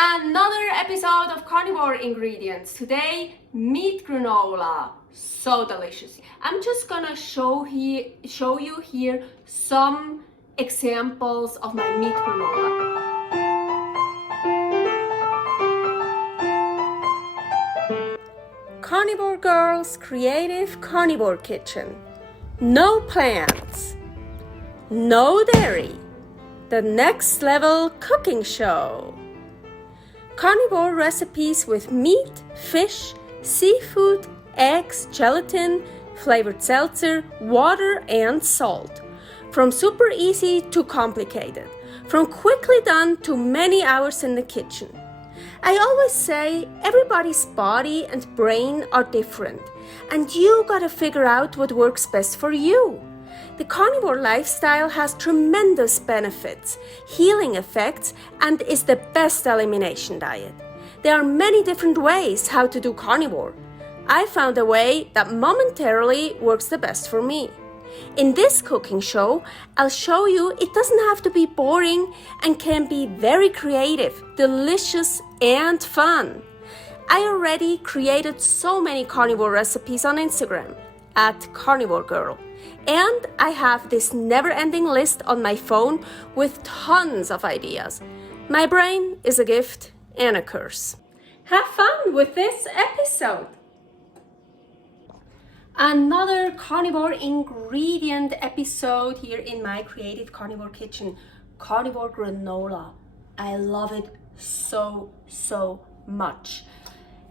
Another episode of Carnivore Ingredients. Today, meat granola. So delicious. I'm just gonna show you here some examples of my meat granola. Carnivore Girl's Creative Carnivore Kitchen. No plants, no dairy, the next level cooking show. Carnivore recipes with meat, fish, seafood, eggs, gelatin, flavored seltzer, water, and salt. From super easy to complicated, from quickly done to many hours in the kitchen. I always say everybody's body and brain are different, and you gotta figure out what works best for you. The carnivore lifestyle has tremendous benefits, healing effects, and is the best elimination diet. There are many different ways how to do carnivore. I found a way that momentarily works the best for me. In this cooking show, I'll show you it doesn't have to be boring and can be very creative, delicious, and fun. I already created so many carnivore recipes on Instagram at karnivorgirl. And I have this never-ending list on my phone with tons of ideas. My brain is a gift and a curse. Have fun with this episode. Another carnivore ingredient episode here in my creative carnivore kitchen. Carnivore granola. I love it so much.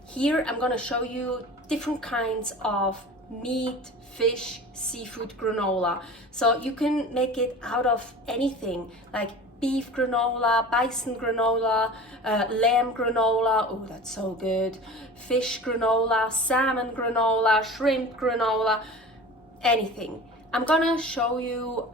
Here I'm gonna show you different kinds of meat, fish, seafood granola. So you can make it out of anything, like beef granola, bison granola, lamb granola, oh that's so good, fish granola, salmon granola, shrimp granola, anything. I'm gonna show you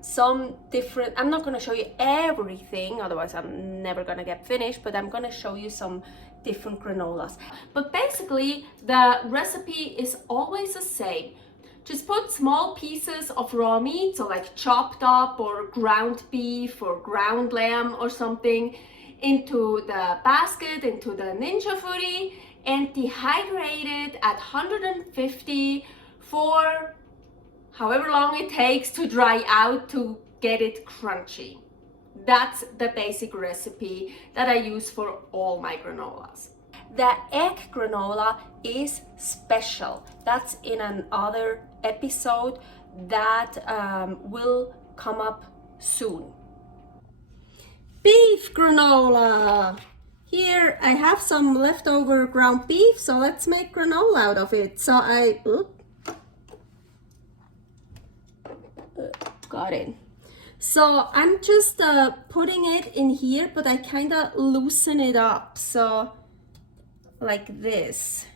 some different, I'm not gonna show you everything, otherwise I'm never gonna get finished, but I'm gonna show you some different granolas. But basically, the recipe is always the same. Just put small pieces of raw meat, so like chopped up or ground beef or ground lamb or something, into the basket, into the Ninja Foodi, and dehydrate it at 150 for however long it takes to dry out to get it crunchy. That's the basic recipe that I use for all my granolas. The egg granola is special. That's in another episode that will come up soon. Beef granola. Here I have some leftover ground beef, so let's make granola out of it. So got it. So I'm just putting it in here, but I kind of loosen it up, so like this.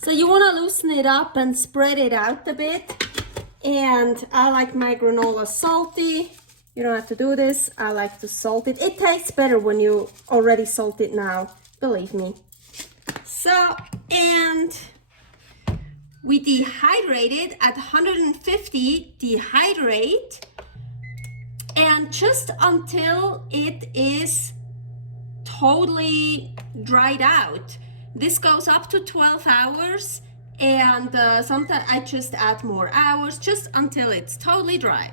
So you want to loosen it up and spread it out a bit. And I like my granola salty. You don't have to do this. I like to salt it. It tastes better when you already salt it now, believe me. So, and we dehydrate it at 150, dehydrate, and just until it is totally dried out. This goes up to 12 hours, and sometimes I just add more hours, just until it's totally dry.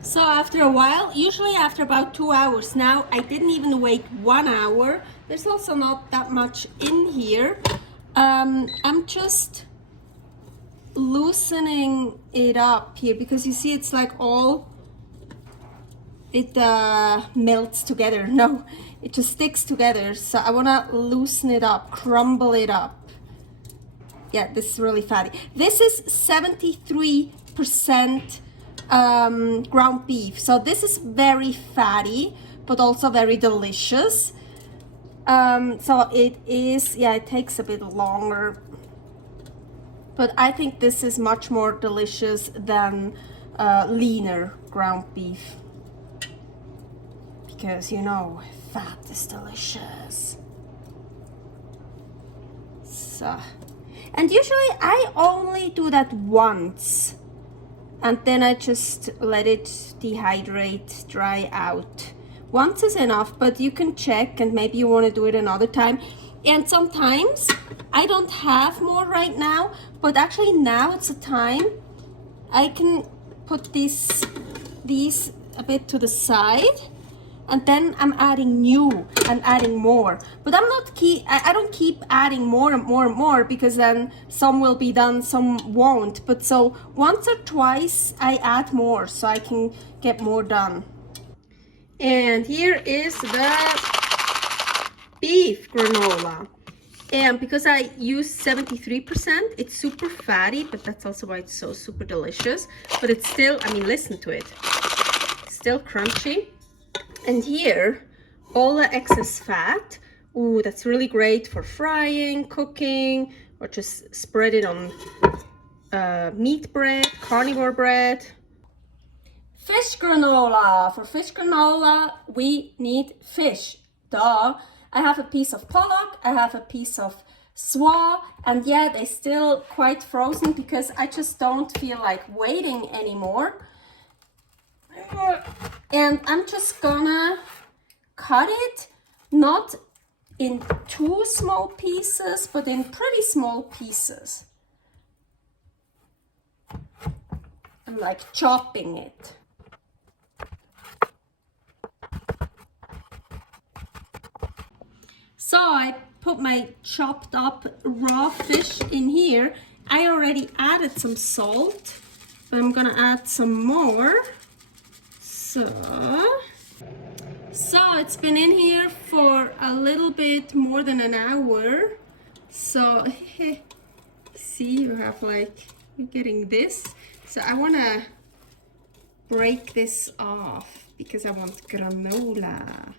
So after a while, usually after about 2 hours now, I didn't even wait 1 hour. There's also not that much in here. I'm just loosening it up here because you see it's like it melts together. No, it just sticks together. So I want to loosen it up, crumble it up. Yeah, this is really fatty. This is 73% ground beef. So this is very fatty, but also very delicious. So it is, yeah, it takes a bit longer, but I think this is much more delicious than leaner ground beef, because you know, fat is delicious. So, and usually I only do that once. and then I just let it dehydrate, dry out. Once is enough, but you can check, and maybe you want to do it another time. And sometimes I don't have more right now, but actually now it's a time I can put these a bit to the side, and then I'm adding I'm adding more. But I don't keep adding more and more and more, because then some will be done, some won't. But so once or twice I add more so I can get more done. And here is the beef granola. And because I use 73%, it's super fatty, but that's also why it's so super delicious. But it's still, I mean, listen to it. It's still crunchy. And here, all the excess fat. Ooh, that's really great for frying, cooking, or just spread it on meat bread, carnivore bread. Fish granola. For fish granola, we need fish. Duh. I have a piece of pollock, I have a piece of swa, and yeah, they're still quite frozen because I just don't feel like waiting anymore. And I'm just gonna cut it, not in too small pieces, but in pretty small pieces. I'm like chopping it. So I put my chopped up raw fish in here. I already added some salt, but I'm gonna add some more. So it's been in here for a little bit more than an hour. So see, you have like, you're getting this. So I wanna break this off because I want granola.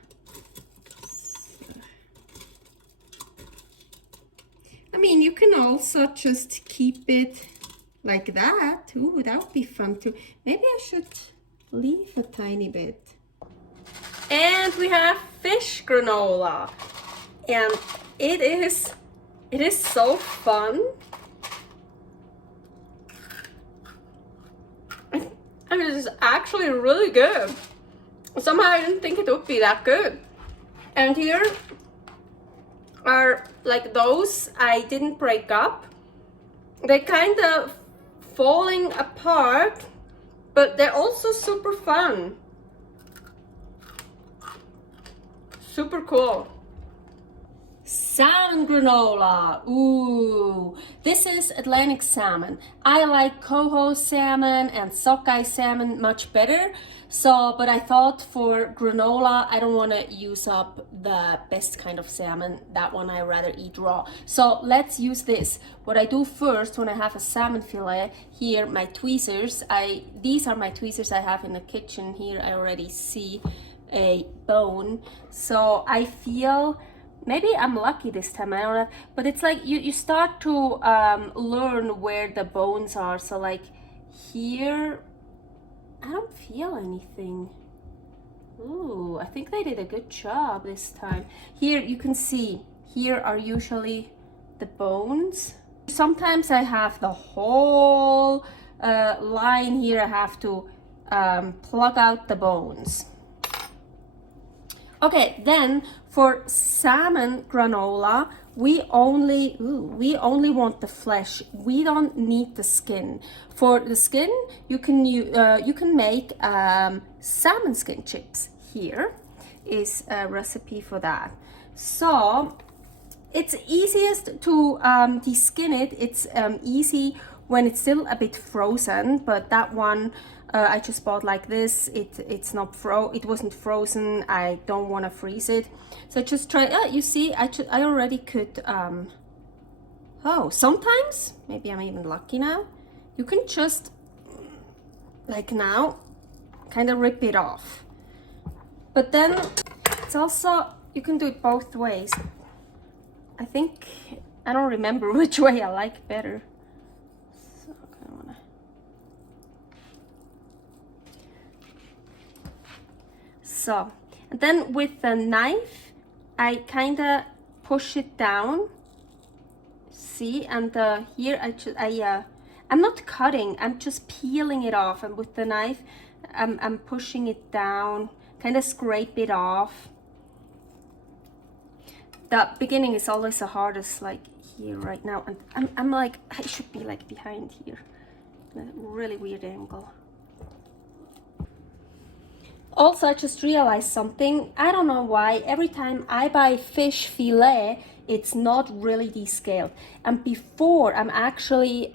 I mean, you can also just keep it like that. Ooh, that would be fun too. Maybe I should leave a tiny bit. And we have fish granola. And it is so fun. I mean, it's actually really good. Somehow I didn't think it would be that good. And here are like those I didn't break up. They're kind of falling apart, but they're also super fun. Super cool. Salmon granola. Ooh, this is Atlantic salmon. I like coho salmon and sockeye salmon much better. So, but I thought for granola, I don't want to use up the best kind of salmon. That one I rather eat raw. So let's use this. What I do first when I have a salmon fillet, here my tweezers, these are my tweezers I have in the kitchen. Here I already see a bone. So I feel, maybe I'm lucky this time, I don't know, but it's like you start to learn where the bones are. So like here, I don't feel anything. Ooh, I think they did a good job this time. Here you can see, here are usually the bones. Sometimes I have the whole line here. I have to plug out the bones. Okay, then for salmon granola, we only want the flesh. We don't need the skin. For the skin, you can make salmon skin chips. Here is a recipe for that. So it's easiest to de-skin it. It's easy when it's still a bit frozen, but that one I just bought like this. It wasn't frozen. I don't want to freeze it, so just try. You see, I already could. Oh, sometimes maybe I'm even lucky now. You can just like now, kind of rip it off. But then it's also, you can do it both ways. I think I don't remember which way I like better. So, and then with the knife, I kind of push it down. See, and here I'm not cutting, I'm just peeling it off, and with the knife I'm pushing it down, kind of scrape it off. The beginning is always the hardest, like here right now, and I'm like, I should be like behind here, a really weird angle. Also, I just realized something. I don't know why every time I buy fish fillet, it's not really descaled, and before I'm actually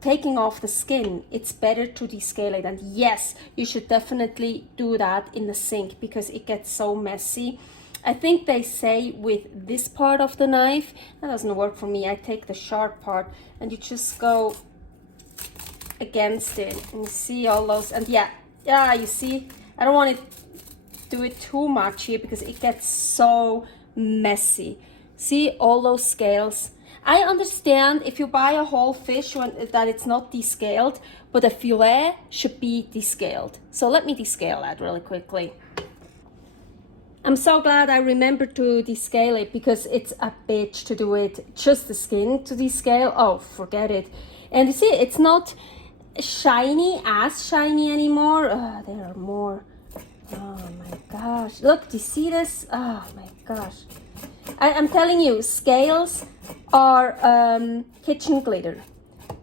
taking off the skin, it's better to descale it. And yes, you should definitely do that in the sink because it gets so messy. I think they say with this part of the knife, that doesn't work for me. I take the sharp part and you just go against it and you see all those, and yeah, you see, I don't want to do it too much here because it gets so messy. See all those scales? I understand if you buy a whole fish that it's not descaled, but a fillet should be descaled. So let me descale that really quickly. I'm so glad I remembered to descale it because it's a bitch to do it. Just the skin to descale, oh, forget it. And you see, it's not shiny anymore. There are more. Oh my gosh, look, do you see this? Oh my gosh. I'm telling you, scales are kitchen glitter.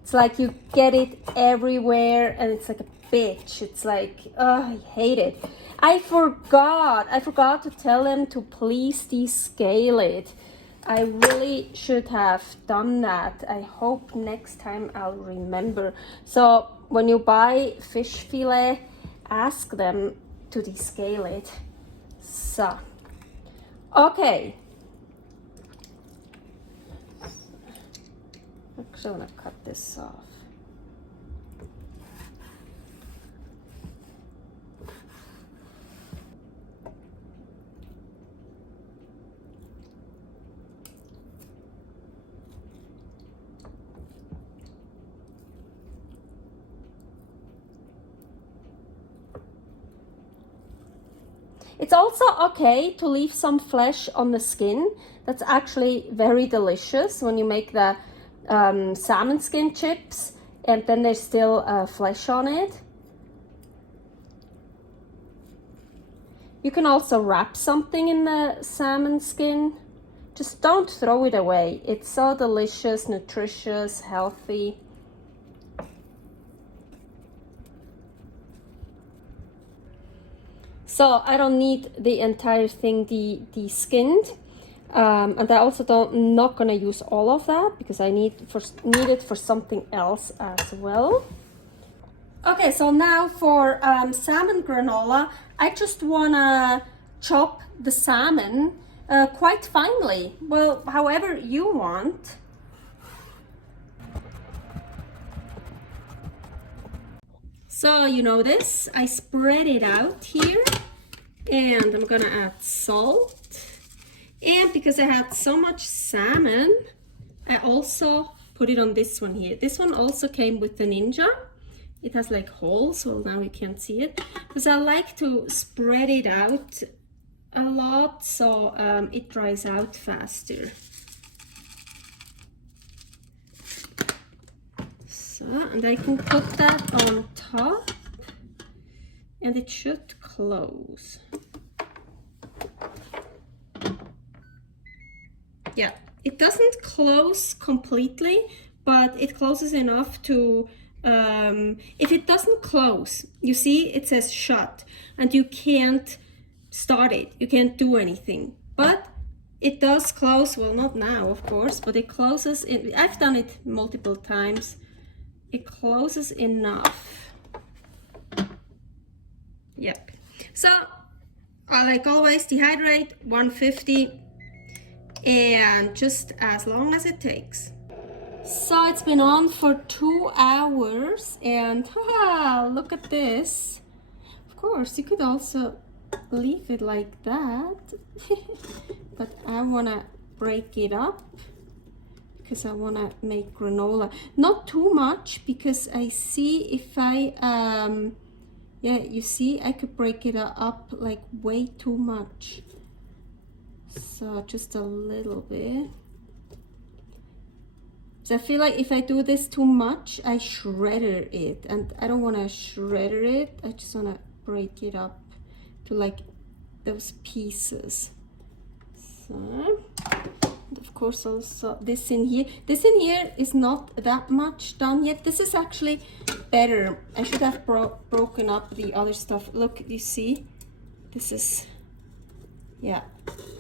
It's like you get it everywhere and it's like a bitch. It's like, I hate it. I forgot to tell them to please descale it. I really should have done that. I hope next time I'll remember. So when you buy fish fillet, ask them to descale it. So, okay. Actually, I'm gonna cut this off. It's also okay to leave some flesh on the skin. That's actually very delicious when you make the salmon skin chips and then there's still flesh on it. You can also wrap something in the salmon skin. Just don't throw it away. It's so delicious, nutritious, healthy. So I don't need the entire thing de-skinned. And I also not gonna use all of that because I need it for something else as well. Okay, so now for salmon granola, I just wanna chop the salmon quite finely. Well, however you want. So you know this, I spread it out here and I'm gonna add salt. And because I had so much salmon, I also put it on this one here. This one also came with the Ninja. It has like holes, well now you can't see it. Because I like to spread it out a lot so it dries out faster. So, and I can put that on top and it should close. Yeah, it doesn't close completely, but it closes enough to, if it doesn't close, you see it says shut and you can't start it, you can't do anything, but it does close, well not now of course, but it closes, I've done it multiple times, it closes enough. Yep, so like always dehydrate 150 and just as long as it takes. So it's been on for 2 hours and look at this. Of course you could also leave it like that but I want to break it up because I want to make granola. Not too much because I see if I yeah, you see I could break it up like way too much. So just a little bit. So I feel like if I do this too much, I shredder it, and I don't want to shredder it. I just want to break it up to like those pieces. So, and of course also this in here. This in here is not that much done yet. This is actually better. I should have broken up the other stuff. Look, you see? This is, yeah.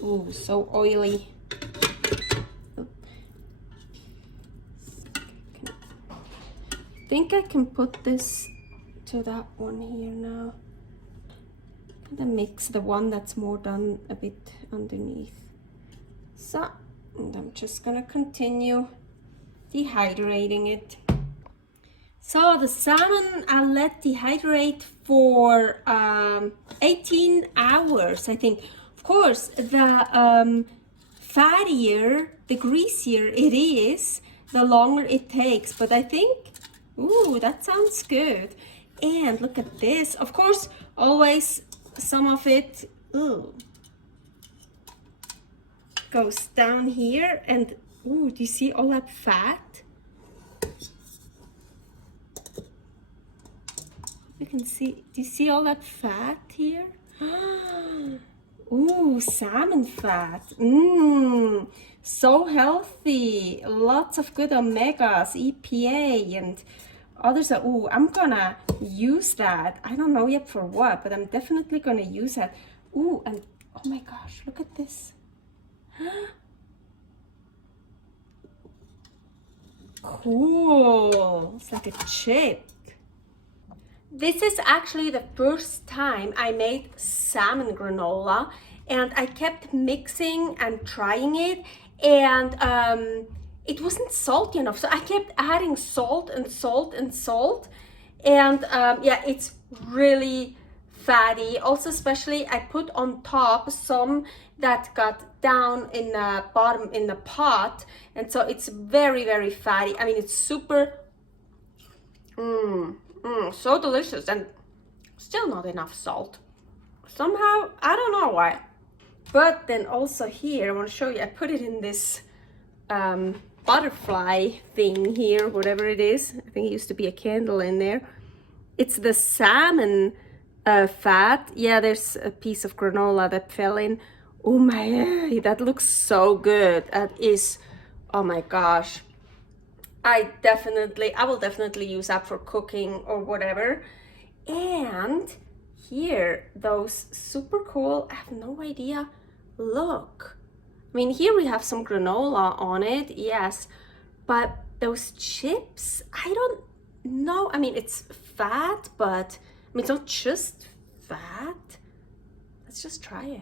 Ooh, so oily. I think I can put this to that one here now. And mix the one that's more done a bit underneath. So, and I'm just gonna continue dehydrating it. So the salmon I let dehydrate for 18 hours, I think. Of course, the fattier, the greasier it is, the longer it takes. But I think, ooh, that sounds good. And look at this. Of course, always some of it, ooh, goes down here. And ooh, do you see all that fat? You can see, do you see all that fat here? Ooh, salmon fat. Mmm, so healthy. Lots of good omegas, EPA, and others are, ooh, I'm gonna use that. I don't know yet for what, but I'm definitely gonna use that. Ooh, and oh my gosh, look at this. Cool. It's like a chip. This is actually the first time I made salmon granola, and I kept mixing and trying it, and it wasn't salty enough, so I kept adding salt and salt and salt, and yeah, it's really fatty. Also, especially I put on top some that got down in the bottom in the pot, and so it's very, very fatty. I mean, it's super so delicious, and still not enough salt. Somehow, I don't know why. But then also here, I want to show you, I put it in this butterfly thing here, whatever it is. I think it used to be a candle in there. It's the salmon fat. Yeah, there's a piece of granola that fell in. Oh my, that looks so good. That is, oh my gosh. I will definitely use that for cooking or whatever. And here, those super cool, I have no idea. Look, I mean, here we have some granola on it, yes, but those chips, I don't know. I mean, it's fat, but I mean, it's not just fat. Let's just try it.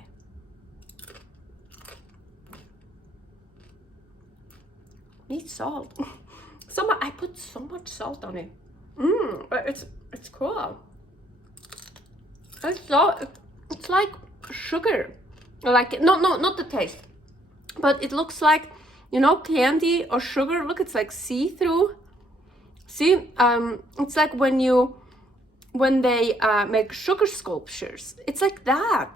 Need salt. I put so much salt on it. But it's cool. It's like sugar. Like not the taste, but it looks like, you know, candy or sugar. Look, it's like see-through. See, it's like when they make sugar sculptures. It's like that.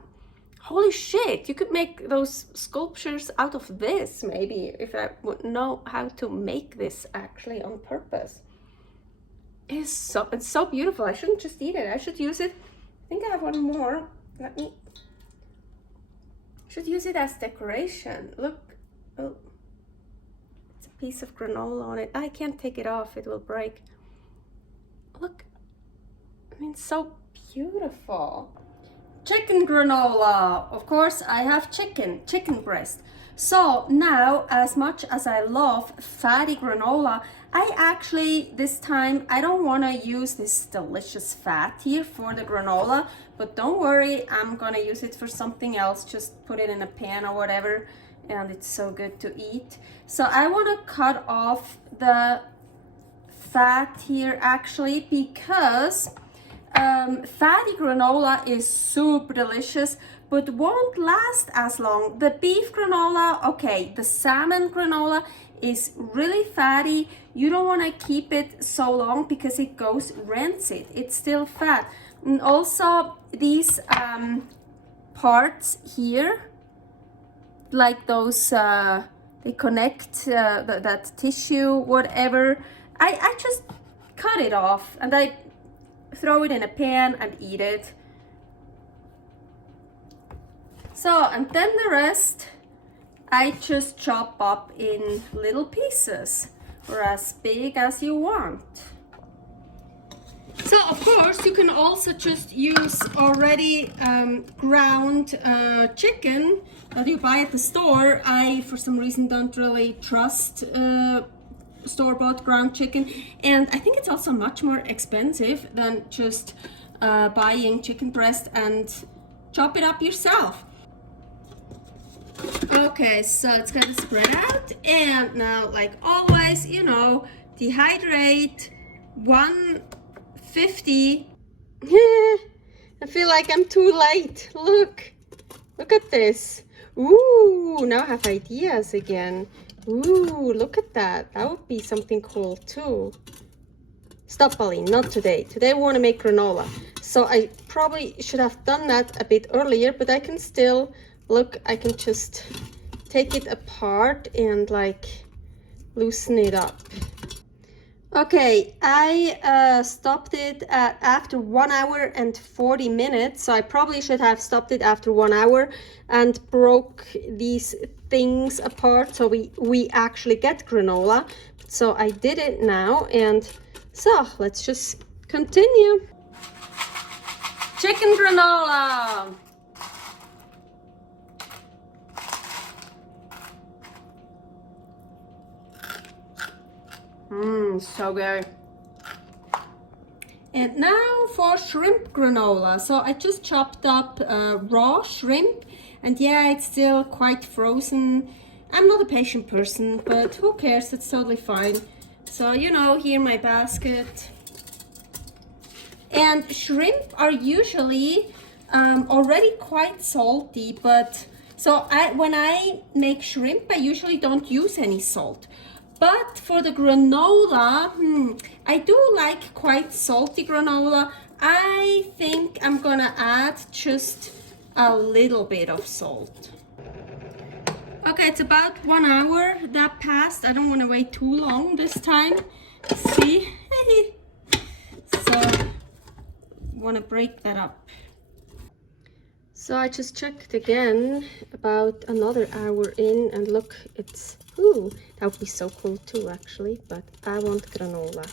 Holy shit, you could make those sculptures out of this, maybe, if I would know how to make this actually on purpose. It's so beautiful. I shouldn't just eat it. I should use it. I think I have one more. I should use it as decoration. Look, oh, it's a piece of granola on it. I can't take it off, it will break. Look, I mean, so beautiful. Chicken granola. Of course, I have chicken breast. So now, as much as I love fatty granola, I actually, this time, I don't want to use this delicious fat here for the granola, but don't worry, I'm gonna use it for something else. Just put it in a pan or whatever, and it's so good to eat. So I want to cut off the fat here actually, because fatty granola is super delicious, but won't last as long. The beef granola, okay, the salmon granola is really fatty. You don't want to keep it so long because it goes rancid. It's still fat. And also these parts here, like those, they they connect that tissue, whatever. I just cut it off and I throw it in a pan and eat it. So, and then the rest I just chop up in little pieces, or as big as you want. So of course you can also just use already ground chicken that you buy at the store. I for some reason don't really trust store-bought ground chicken, and I think it's also much more expensive than just buying chicken breast and chop it up yourself. Okay, so it's gonna spread out, and now like always, you know, dehydrate 150. I feel like I'm too late. Look at this. Ooh, now I have ideas again. Ooh, look at that. That would be something cool too. Stop, Pauline, not today. Today we want to make granola. So I probably should have done that a bit earlier, but I can still, look, I can just take it apart and like loosen it up. Okay, I stopped it at after 1 hour and 40 minutes, so I probably should have stopped it after 1 hour and broke these things apart so we actually get granola. So I did it now, and so let's just continue. Chicken granola. So good. And now for shrimp granola. So I just chopped up raw shrimp, and yeah, it's still quite frozen. I'm not a patient person, but who cares? That's totally fine. So, you know, here my basket. And shrimp are usually already quite salty, but so when I make shrimp, I usually don't use any salt. But for the granola, I do like quite salty granola. I think I'm gonna add just a little bit of salt. Okay, it's about 1 hour that passed. I don't want to wait too long this time. See? So, want to break that up. So I just checked again about another hour in, and look, it's, ooh, that would be so cool too actually, but I want granola.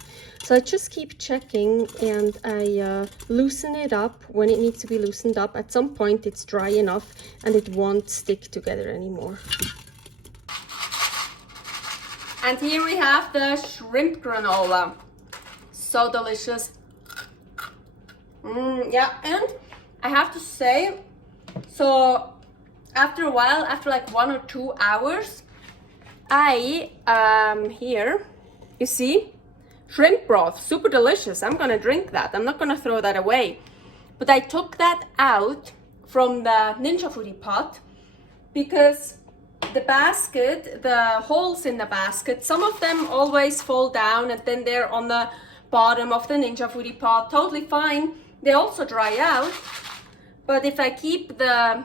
So I just keep checking, and I loosen it up when it needs to be loosened up. At some point it's dry enough and it won't stick together anymore. And here we have the shrimp granola. So delicious. Yeah, and I have to say, so after a while, after like 1 or 2 hours, I here, you see, shrimp broth, super delicious. I'm gonna drink that. I'm not gonna throw that away. But I took that out from the Ninja Foodi pot because the basket, the holes in the basket, some of them always fall down and then they're on the bottom of the Ninja Foodi pot, totally fine. They also dry out. But if I keep the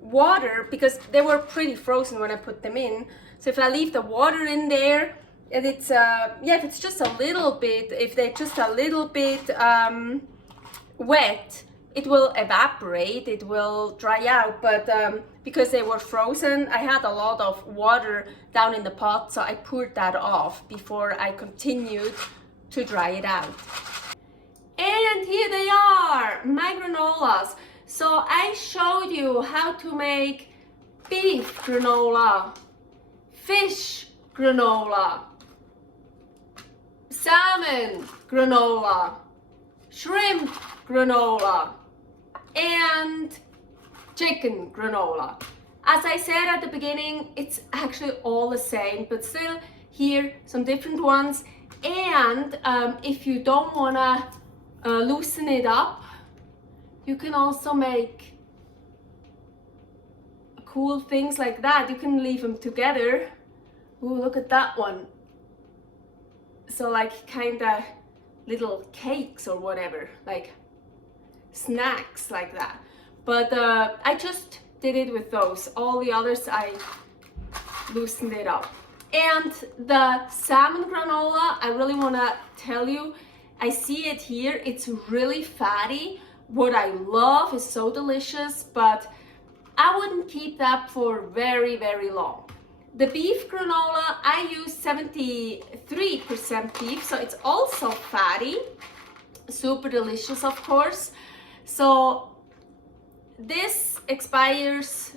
water, because they were pretty frozen when I put them in, so if I leave the water in there, and it's yeah, if it's just a little bit, if they're just a little bit wet, it will evaporate, it will dry out. But because they were frozen, I had a lot of water down in the pot, so I poured that off before I continued to dry it out. And here they are, my granolas. So I showed you how to make beef granola, fish granola, salmon granola, shrimp granola, and chicken granola. As I said at the beginning, it's actually all the same, but still here some different ones. And if you don't wanna loosen it up, you can also make cool things like that. You can leave them together. Ooh, look at that one. So like kinda little cakes or whatever, like snacks like that. But I just did it with those. All the others I loosened it up. And the salmon granola, I really want to tell you, I see it here, it's really fatty. What I love is so delicious, but I wouldn't keep that for very, very long. The beef granola, I use 73% beef, so it's also fatty, super delicious, of course. So this expires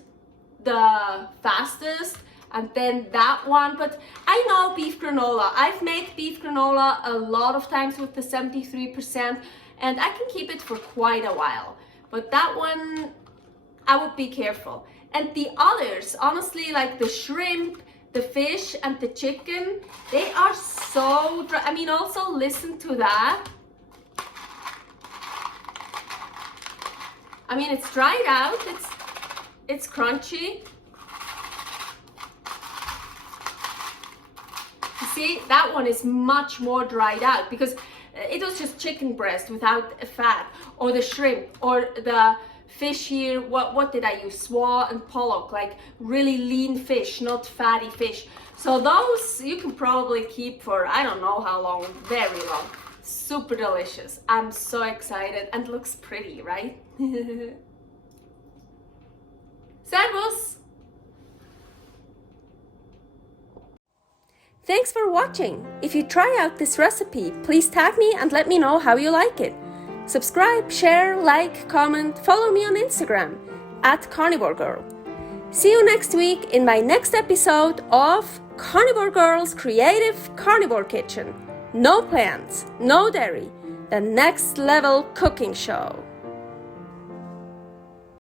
the fastest, and then that one. But I know beef granola. I've made beef granola a lot of times with the 73%, and I can keep it for quite a while. But that one, I would be careful. And the others, honestly, like the shrimp, the fish, and the chicken, they are so dry. I mean, also listen to that. I mean, it's dried out, it's crunchy. You see, that one is much more dried out because it was just chicken breast without fat, or the shrimp, or the fish here. What did I use? Swan and pollock, like really lean fish, not fatty fish. So those you can probably keep for I don't know how long, very long. Super delicious. I'm so excited, and looks pretty, right? Servus! Thanks for watching. If you try out this recipe, please tag me and let me know how you like it. Subscribe, share, like, comment, follow me on Instagram @karnivorgirl. See you next week in my next episode of Karnivore Girl's Creative Carnivore Kitchen. No plants, no dairy, the next level cooking show.